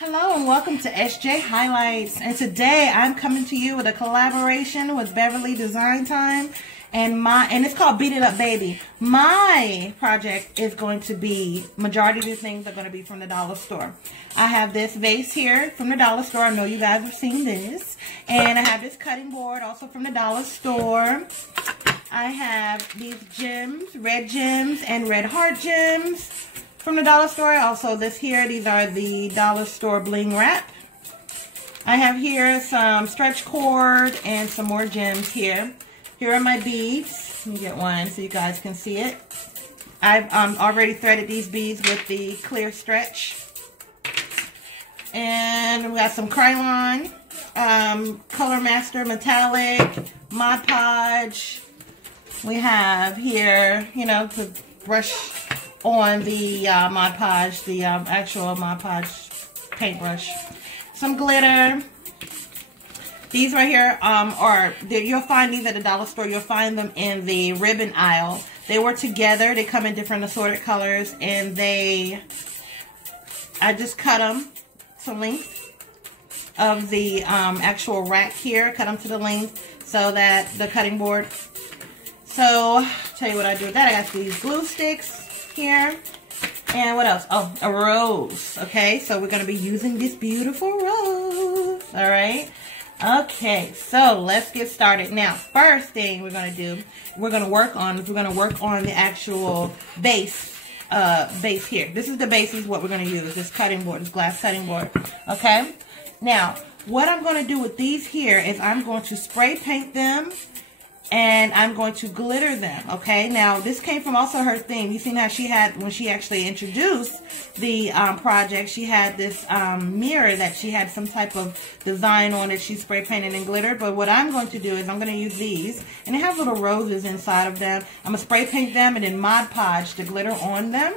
Hello and welcome to SJ Highlights, and today I'm coming to you with a collaboration with Beverly Design Time and it's called Bead It Baby. My project is going to be, majority of the things are going to be from the dollar store. I have this vase here from the dollar store. I know you guys have seen this. And I have this cutting board also from the dollar store. I have these gems, red gems and red heart gems from the dollar store. Also these are the dollar store bling wrap. I have here some stretch cord and some more gems here. Here are my beads. Let me get one so you guys can see it. I've already threaded these beads with the clear stretch. And we got some Krylon, Color Master Metallic, Mod Podge. We have here, to brush on the Mod Podge, the actual Mod Podge paintbrush. Some glitter. These right here you'll find these at the dollar store. You'll find them in the ribbon aisle. They were together. They come in different assorted colors, and I just cut them to length of the actual rack here. Cut them to the length so that the cutting board. So, tell you what I do with that. I got these glue sticks here. And what else? Oh, a rose. Okay, so we're going to be using this beautiful rose. All right. Okay, so let's get started. Now, first thing we're going to do, we're going to work on the actual base here. This is the base, is what we're going to use, this cutting board, this glass cutting board. Okay, now what I'm going to do with these here is I'm going to spray paint them and I'm going to glitter them. Okay, now this came from also her theme. You seen how she had, when she actually introduced the project, she had this mirror that she had some type of design on it. She spray painted and glittered. But what I'm going to do is I'm going to use these, and they have little roses inside of them. I'm going to spray paint them and then Mod Podge the glitter on them.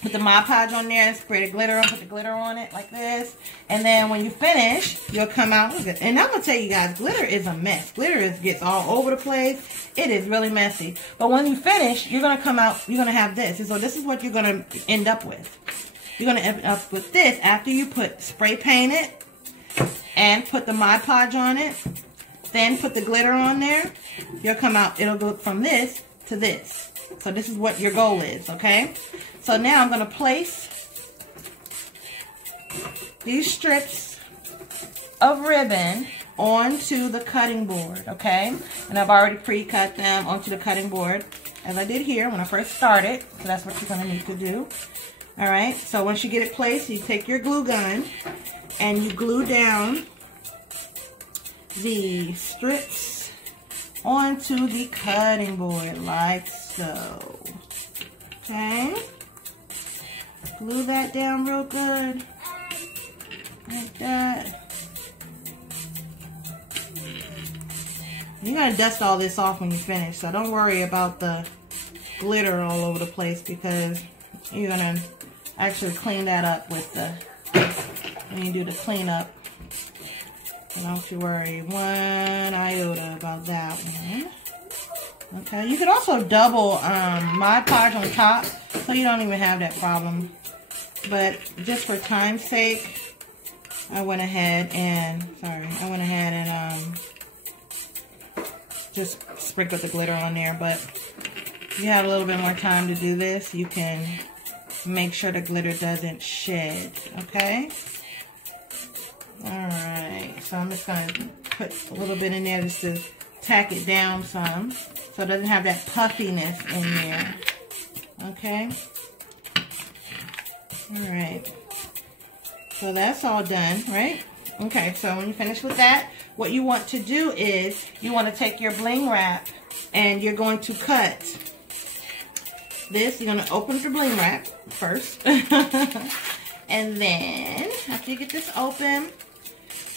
Put the Mod Podge on there and spray the glitter on, put the glitter on it like this. And then when you finish, you'll come out with it. And I'm going to tell you guys, glitter is a mess. Glitter gets all over the place. It is really messy. But when you finish, you're going to come out, you're going to have this. And so this is what you're going to end up with. You're going to end up with this after you spray paint it and put the Mod Podge on it. Then put the glitter on there. You'll come out, it'll go from this to this. So this is what your goal is, okay? So now I'm going to place these strips of ribbon onto the cutting board, okay? And I've already pre-cut them onto the cutting board, as I did here when I first started. So that's what you're going to need to do. All right, so once you get it placed, you take your glue gun and you glue down the strips onto the cutting board like so. Okay, glue that down real good, like that. You're going to dust all this off when you finish, so don't worry about the glitter all over the place, because you're going to actually clean that up with when you do the cleanup. So don't you worry one iota about that one. Okay, you could also double Mod Podge on top, so you don't even have that problem. But just for time's sake, I went ahead and just sprinkled the glitter on there. But if you have a little bit more time to do this, you can make sure the glitter doesn't shed. Okay. All right. So I'm just going to put a little bit in there just to tack it down some, so it doesn't have that puffiness in there. Okay. All right. So that's all done, right? Okay, so when you finish with that, what you want to do is you want to take your bling wrap and you're going to cut this. You're going to open the bling wrap first. And then after you get this open,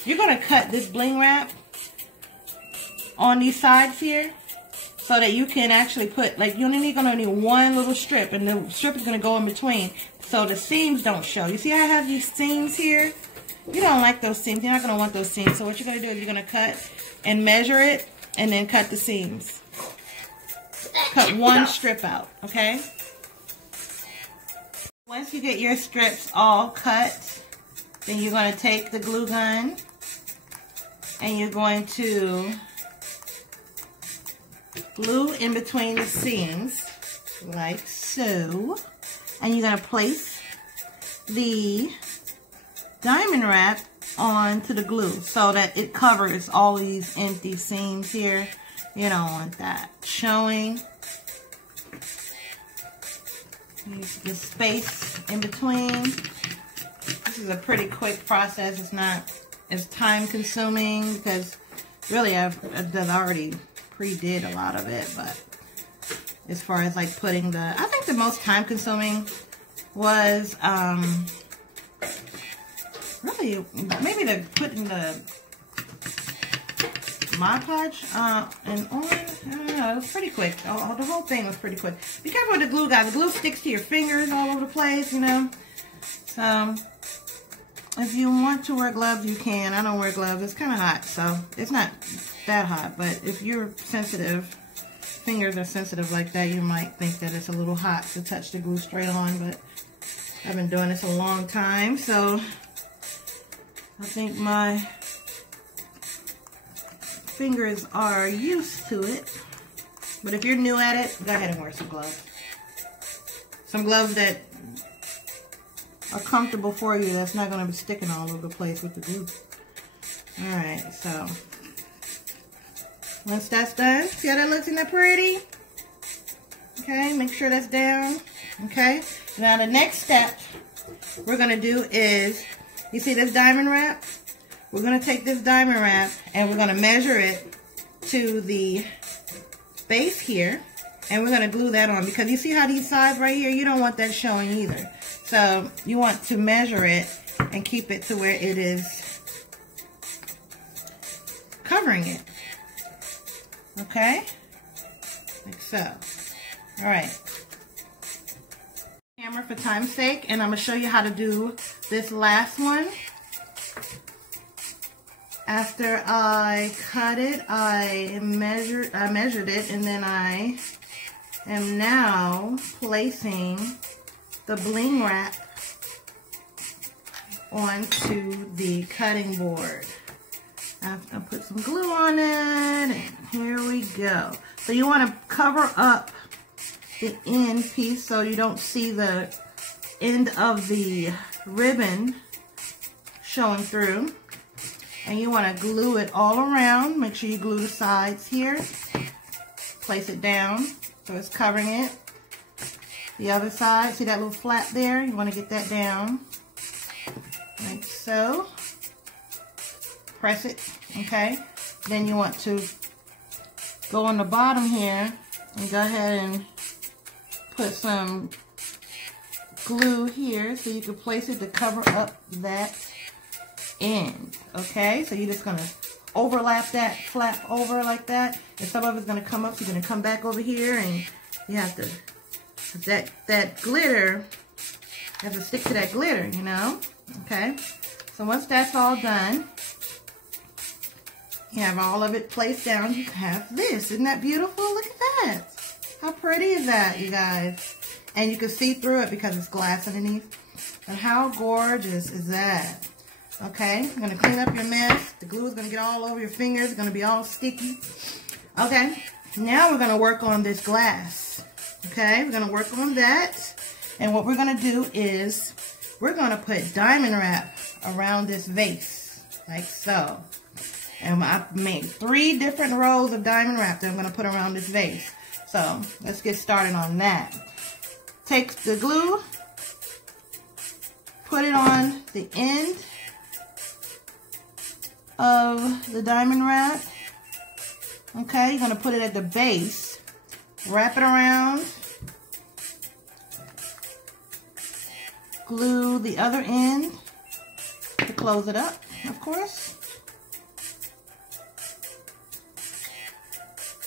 you're going to cut this bling wrap on these sides here, so that you can actually put, like, you're only going to need one little strip, and the strip is going to go in between, so the seams don't show. You see how I have these seams here? You don't like those seams. You're not going to want those seams. So what you're going to do is you're going to cut and measure it, and then cut the seams. Cut one strip out, okay? Once you get your strips all cut, then you're going to take the glue gun and you're going to glue in between the seams like so, and you're going to place the diamond wrap onto the glue so that it covers all these empty seams here. You don't want that showing. Use the space in between. This is a pretty quick process. It's not as time consuming because really I've already pre-did a lot of it, but as far as like putting the, I think the most time consuming was really maybe putting the Mod Podge and on. I don't know, it was pretty quick. The whole thing was pretty quick. Be careful with the glue, guys. The glue sticks to your fingers all over the place, you know. So if you want to wear gloves, you can. I don't wear gloves. It's kind of hot, so it's not that hot. But if you're sensitive, fingers are sensitive like that, you might think that it's a little hot to touch the glue straight on. But I've been doing this a long time, so I think my fingers are used to it. But if you're new at it, go ahead and wear some gloves. Some gloves that are comfortable for you, that's not going to be sticking all over the place with the glue. Alright, so once that's done, see how that looks? Isn't that pretty? Okay, make sure that's down. Okay, now the next step we're going to do is, you see this diamond wrap? We're going to take this diamond wrap and we're going to measure it to the base here, and we're going to glue that on, because you see how these sides right here, you don't want that showing either. So you want to measure it and keep it to where it is covering it. Okay? Like so. Alright. Camera for time's sake, and I'm going to show you how to do this last one. After I cut it, I measured it, and then I am now placing the bling wrap onto the cutting board. I'll put some glue on it, and here we go. So you want to cover up the end piece so you don't see the end of the ribbon showing through. And you want to glue it all around. Make sure you glue the sides here. Place it down so it's covering it. The other side, see that little flap there? You want to get that down. Like so. Press it, okay? Then you want to go on the bottom here and go ahead and put some glue here so you can place it to cover up that end. Okay, so you're just going to overlap that flap over like that, and some of it's going to come up, so you're going to come back over here, and you have to, that glitter has to stick to that glitter, you know. Okay, so once that's all done, you have all of it placed down, you have this. Isn't that beautiful? Look at that. How pretty is that, you guys? And you can see through it because it's glass underneath. And how gorgeous is that? Okay, you're going to clean up your mess. The glue is going to get all over your fingers. It's going to be all sticky. Okay, now we're going to work on this glass. Okay, we're going to work on that. And what we're going to do is we're going to put diamond wrap around this vase, like so. And I made 3 different rows of diamond wrap that I'm going to put around this vase. So let's get started on that. Take the glue, put it on the end of the diamond wrap. Okay, you're going to put it at the base, wrap it around, glue the other end to close it up, of course.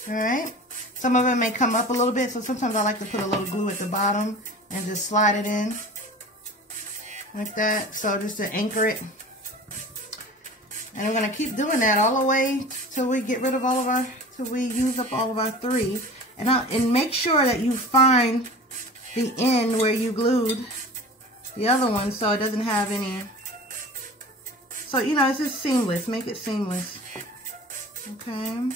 Alright, some of it may come up a little bit, so sometimes I like to put a little glue at the bottom and just slide it in like that, so just to anchor it. And we're going to keep doing that all the way till we get rid of all of our, till we use up all of our 3. And make sure that you find the end where you glued the other one so it doesn't have any. So, you know, it's just seamless. Make it seamless. Okay.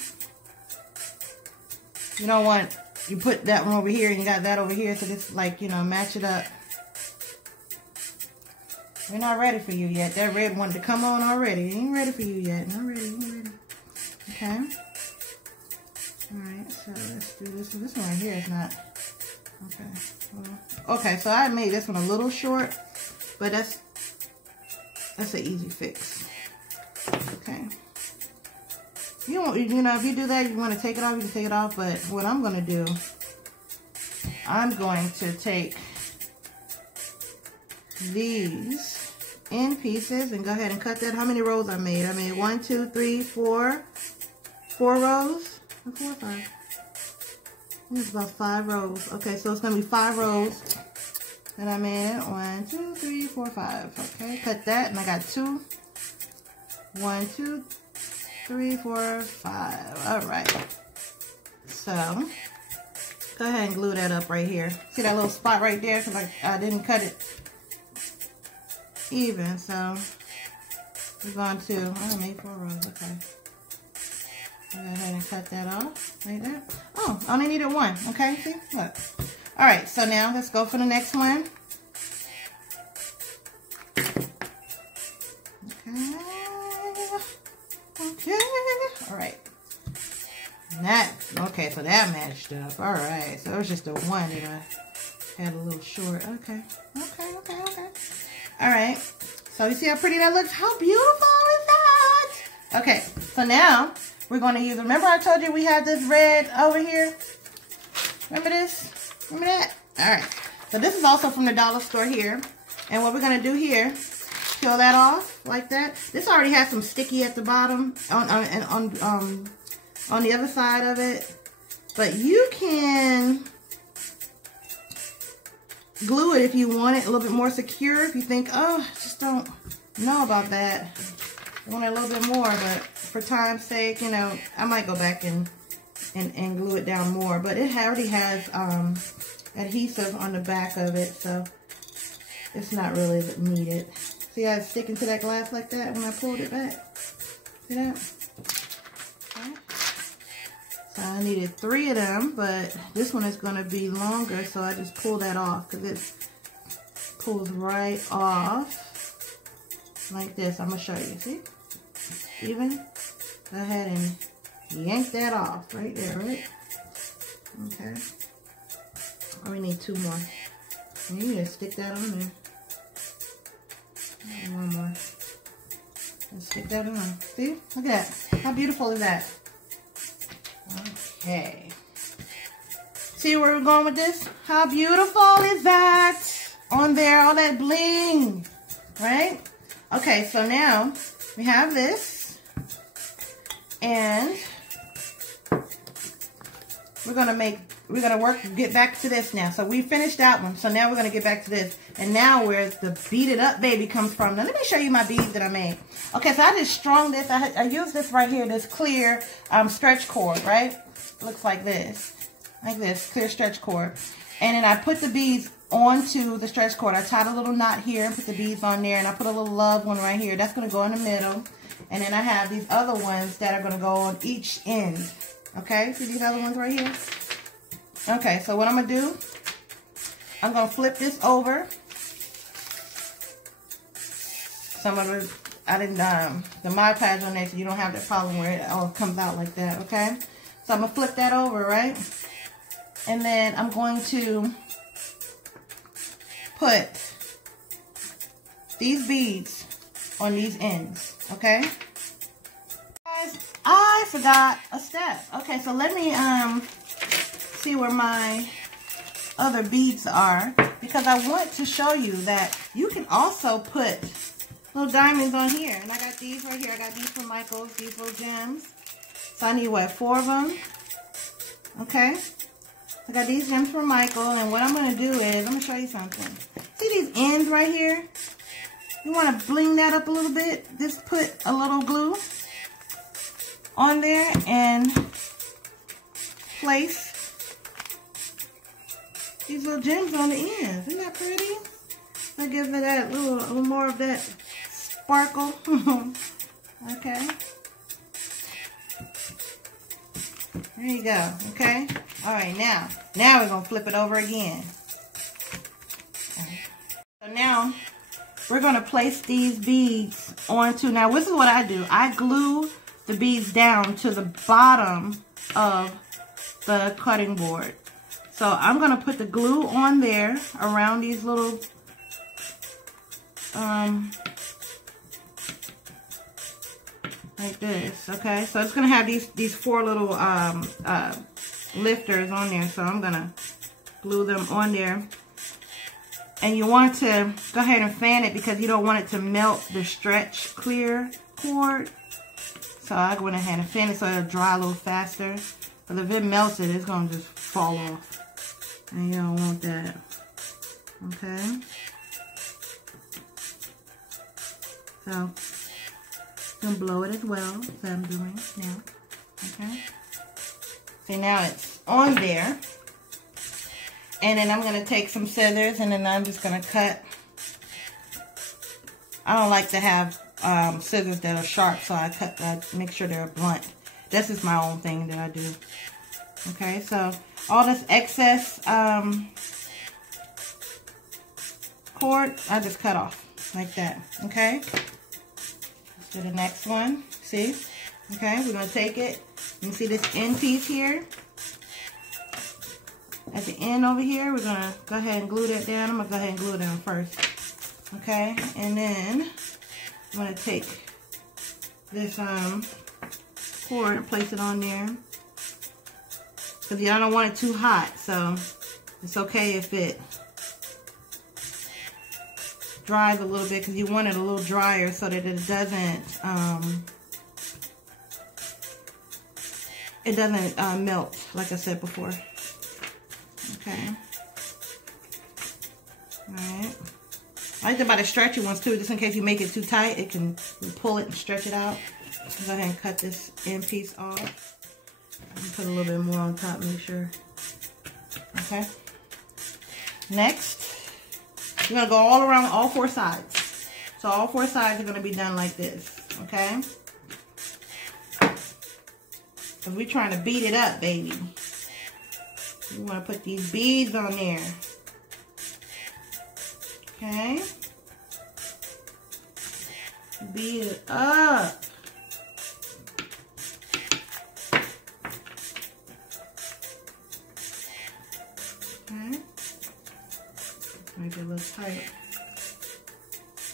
You don't want, you put that one over here and you got that over here, so just like, you know, match it up. We're not ready for you yet. That red wanted to come on already. Ain't ready for you yet. Not ready. Ain't ready. Okay. Alright, so let's do this. This one right here is not. Okay. Well, okay, so I made this one a little short, but that's an easy fix. Okay. You know, if you do that, you want to take it off, you can take it off. But what I'm going to do, I'm going to take these in pieces and go ahead and cut that. How many rows I made? I made 1, 2, 3, 4. 4 rows? 4 or 5? I think it's about 5 rows. Okay, so it's going to be 5 rows. And I made 1, 2, 3, 4, 5. Okay, cut that. And I got 2. 1, 2, 3, 4, 5. All right. So, go ahead and glue that up right here. See that little spot right there? Because I didn't cut it even. So, we're going to, I made 4 rows. Okay. Go ahead and cut that off like that. Oh, I only needed 1. Okay, see? Look. All right, so now let's go for the next one. Okay. All right. Okay, so that matched up. All right, so it was just the one that I had a little short. Okay. All right. So you see how pretty that looks? How beautiful is that? Okay, so now we're going to use, remember I told you we had this red over here? Remember this? Remember that? All right. So this is also from the dollar store here. And what we're going to do here, peel that off like that. This already has some sticky at the bottom on the other side of it. But you can glue it if you want it a little bit more secure. If you think, oh, just don't know about that. I want it a little bit more, but for time's sake, you know, I might go back and glue it down more. But it already has adhesive on the back of it, so it's not really needed. See how it's sticking to that glass like that when I pulled it back? See that? Okay. So I needed 3 of them, but this one is going to be longer, so I just pull that off because it pulls right off like this. I'm going to show you. See? Even? Go ahead and yank that off right there, right? Okay. Oh, we need 2 more. And you just stick that on there. And 1 more. And stick that on. See? Look at that. How beautiful is that? Okay. See where we're going with this? How beautiful is that? On there, all that bling. Right? Okay, so now we have this. And we're gonna get back to this now. So we finished that one. So now we're gonna get back to this. And now where the Bead It Up Baby comes from. Now let me show you my beads that I made. Okay, so I just strung this. I used this right here, this clear stretch cord, right? Looks like this. Like this, clear stretch cord. And then I put the beads onto the stretch cord. I tied a little knot here and put the beads on there. And I put a little love one right here. That's gonna go in the middle. And then I have these other ones that are going to go on each end. Okay, see these other ones right here? Okay, so what I'm going to do, I'm going to flip this over. Some of it, I didn't, the Mod Podge on there, so you don't have that problem where it all comes out like that, okay? So I'm going to flip that over, right? And then I'm going to put these beads on these ends, okay? Guys, I forgot a step. Okay, so let me see where my other beads are, because I want to show you that you can also put little diamonds on here. And I got these right here. I got these from Michael's, these little gems. So I need, what, 4 of them? Okay. I got these gems from Michael, and what I'm going to do is, I'm going to show you something. See these ends right here? You want to bling that up a little bit. Just put a little glue on there and place these little gems on the ends. Isn't that pretty? to give it that little more of that sparkle. Okay. There you go. Okay. All right. Now we're gonna flip it over again. So now we're gonna place these beads onto. Now this is what I do. I glue the beads down to the bottom of the cutting board. So I'm going to put the glue on there around these little like this. Okay, so it's going to have these 4 little lifters on there. So I'm going to glue them on there. And you want to go ahead and fan it because you don't want it to melt the stretch clear cord. So I went ahead and fan it so it'll dry a little faster. But if it melts it's going to just fall off. And you don't want that. Okay. So I'm going to blow it as well, as I'm doing now. Okay. See, now it's on there. And then I'm going to take some scissors and then I'm just going to cut. I don't like to have scissors that are sharp, so I make sure they're blunt. This is my own thing that I do. Okay, so all this excess cord, I just cut off like that. Okay, let's do the next one. See? Okay, we're going to take it. You can see this end piece here. At the end over here, we're going to go ahead and glue that down. I'm going to go ahead and glue it down first. Okay, and then I'm going to take this cord and place it on there. Because I don't want it too hot, so it's okay if it dries a little bit, because you want it a little drier so that it doesn't melt, like I said before. Okay. Alright. I like about the stretchy ones too, just in case you make it too tight, you pull it and stretch it out. Go ahead and cut this end piece off. Put a little bit more on top, make sure. Okay. Next, you're going to go all around all 4 sides. So all 4 sides are going to be done like this. Okay. Because we're trying to beat it up, baby. You want to put these beads on there. Okay. Beat it up. Okay. Make it a little tight.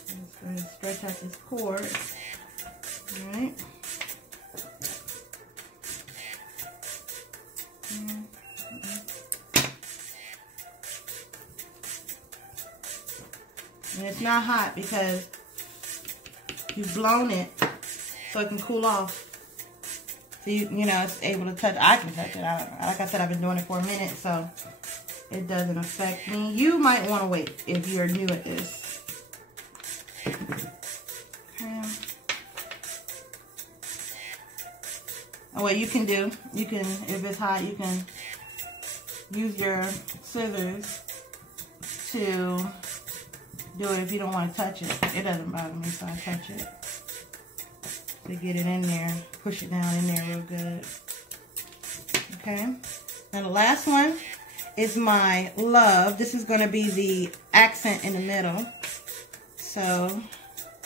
Let's go ahead and stretch out this cord. Alright. And it's not hot because you've blown it so it can cool off. So you know, it's able to touch. I can touch it. Like I said, I've been doing it for a minute, so it doesn't affect me. You might want to wait if you're new at this. Okay. Oh, what you can do, if it's hot, you can use your scissors to do it if you don't want to touch it. It doesn't bother me, so I touch it to get it in there. Push it down in there real good. Okay. Now the last one is my love. This is going to be the accent in the middle. So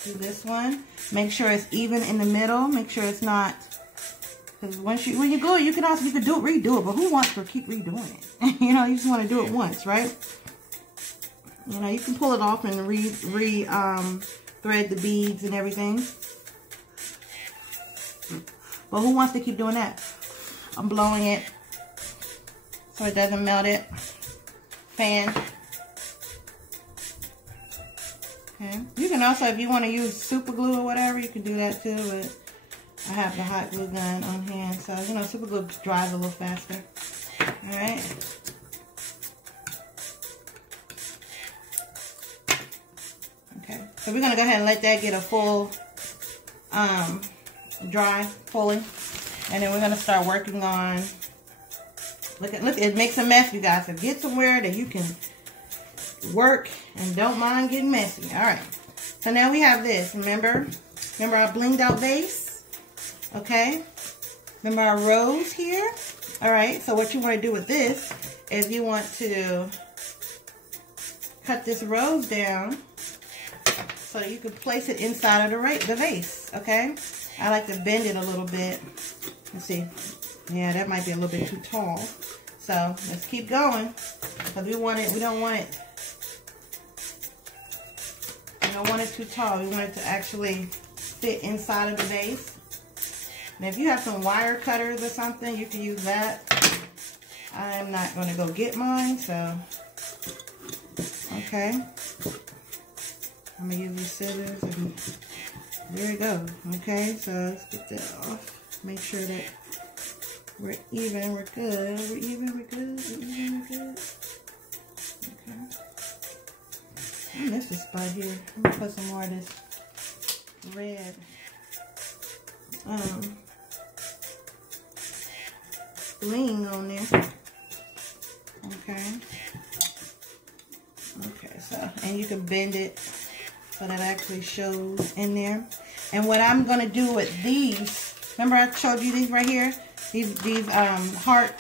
do this one. Make sure it's even in the middle. Make sure it's not, because when you glue it, you can redo it. But who wants to keep redoing it? You know, you just want to do it once, right? You know, you can pull it off and thread the beads and everything. But who wants to keep doing that? I'm blowing it so it doesn't melt it. Fan. Okay. You can also, if you want to use super glue or whatever, you can do that too. But I have the hot glue gun on hand, so you know, super glue dries a little faster. All right. Okay. So we're gonna go ahead and let that get a full dry fully, and then we're gonna start working on. Look, it makes a mess, you guys. So get somewhere that you can work and don't mind getting messy. All right. So now we have this. Remember our blinged out vase? Okay. Remember our rose here? All right. So what you want to do with this is you want to cut this rose down so that you can place it inside of the vase. Okay. I like to bend it a little bit. Let's see. Yeah, that might be a little bit too tall. So let's keep going because we don't want it too tall. We want it to actually fit inside of the vase. Now, if you have some wire cutters or something, you can use that. I'm not going to go get mine, so okay. I'm going to use these scissors, and there we go. Okay, so let's get that off. Make sure that we're even, we're good. We're even, we're good. We're even, we're good. Okay. I missed a spot here. I'm going to put some more of this red bling on there. Okay. Okay, so, and you can bend it so that it actually shows in there. And what I'm going to do with these, remember I showed you these right here? These heart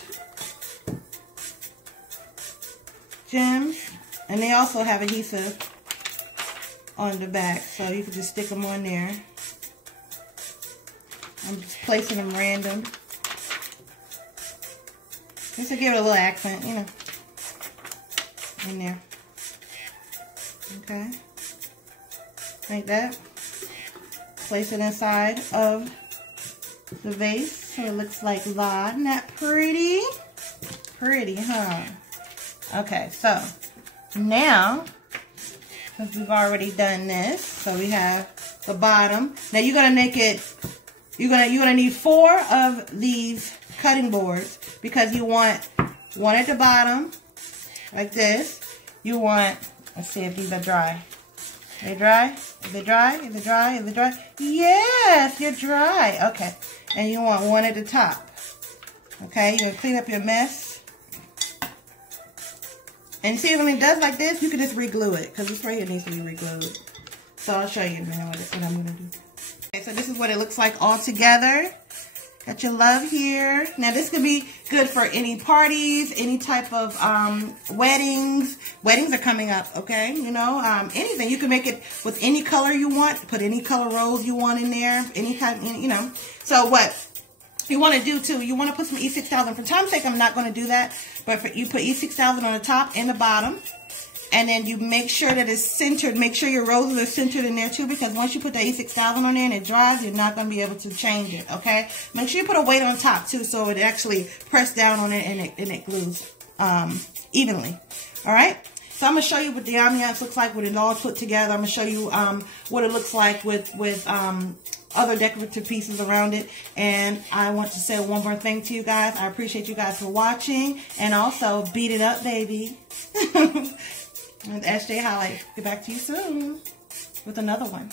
gems. And they also have adhesive on the back, so you can just stick them on there. I'm just placing them random. Just to give it a little accent, you know, in there. Okay. Like that. Place it inside of the vase so it looks like that. Isn't that pretty? Pretty, huh? Okay, so now, since we've already done this, so we have the bottom. Now you're gonna make it. You're gonna need 4 of these cutting boards because you want one at the bottom, like this. You want. Let's see if these are dry. They dry? Is it dry? Is it dry? Is it dry? Yes, you're dry. Okay, and you want one at the top. Okay, you're gonna clean up your mess. And see, when it does like this, you can just re-glue it because this right here needs to be re-glued. So I'll show you now what I'm going to do. Okay, so this is what it looks like all together. Got your love here. Now this could be good for any parties, any type of weddings. Weddings are coming up, okay? You know, anything. You can make it with any color you want. Put any color rose you want in there. Any kind, you know. So what you want to do too, you want to put some E6000. For time's sake, I'm not going to do that. But you put E6000 on the top and the bottom. And then you make sure that it's centered. Make sure your roses are centered in there too. Because once you put the E6000 on there and it dries, you're not going to be able to change it. Okay? Make sure you put a weight on top too. So it actually press down on it and it glues evenly. Alright? So I'm going to show you what the ambiance looks like when it's all put together. I'm going to show you what it looks like with other decorative pieces around it. And I want to say one more thing to you guys. I appreciate you guys for watching. And also, beat it up, baby. And SJ Highlight. Get back to you soon with another one.